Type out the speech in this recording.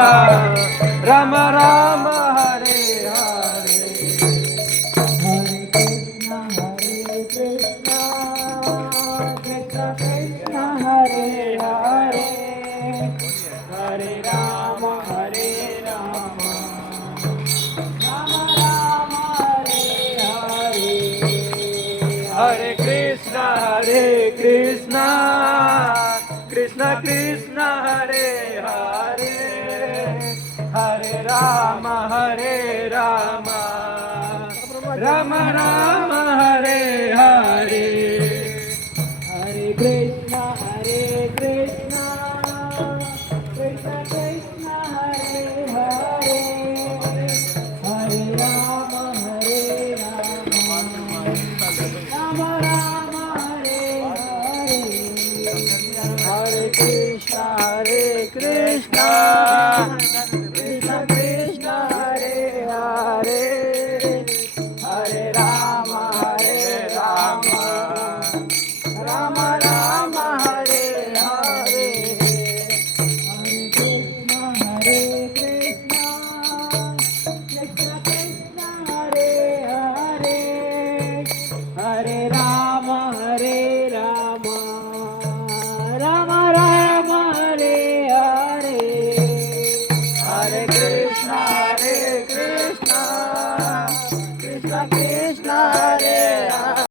Ram Ram Hare Hare Hare Krishna Krishna Krishna Hare Hare Hare Ram Ram Ram Hare Hare Hare Krishna Krishna Krishna Hare Hare Hare Ram Ram Ram